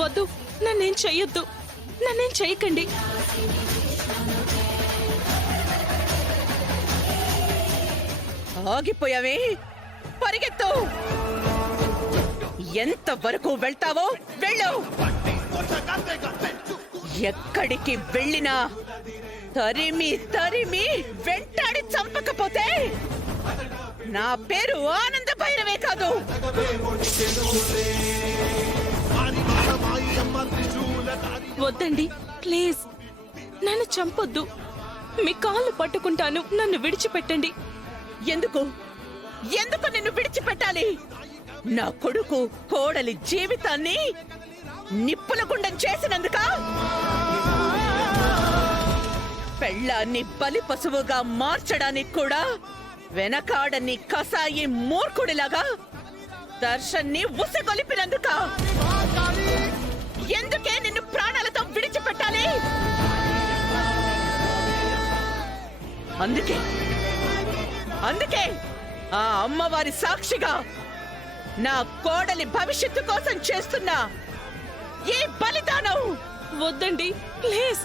వద్దు, నన్నేం చెయ్యొద్దు, నన్నేం చెయ్యకండి. ఆగిపోయావే, పరిగెత్తు. ఎంత వరకు వెళ్తావో వెళ్ళు. ఎక్కడికి వెళ్ళినా తరిమి తరిమి వెంటాడి చంపకపోతే నా పేరు ఆనంద భైరవే కాదు. వద్దండి, ప్లీజ్ నన్ను చంపొద్దు. మీ కాళ్ళు పట్టుకుంటాను, నన్ను విడిచిపెట్టండి. ఎందుకు ఎందుకు నిన్ను విడిచిపెట్టాలి? నా కొడుకు కోడలి జీవితాన్ని నిప్పుల గుండం చేసినందుక? పెళ్ళాన్ని బలి పశువుగా మార్చడానికి కూడా వెనకాడని కసాయి మూర్ఖుడిలాగా దర్శన్ని ఉసగొలిపినందుక? ఎందుకే నిన్ను ప్రాణాలతో విడిచిపెట్టాలి? అందుకే ఆ అమ్మవారి సాక్షిగా నా కోడలి భవిష్యత్తు కోసం చేస్తున్నా ఈ బలిదానం. వద్దండి, ప్లీజ్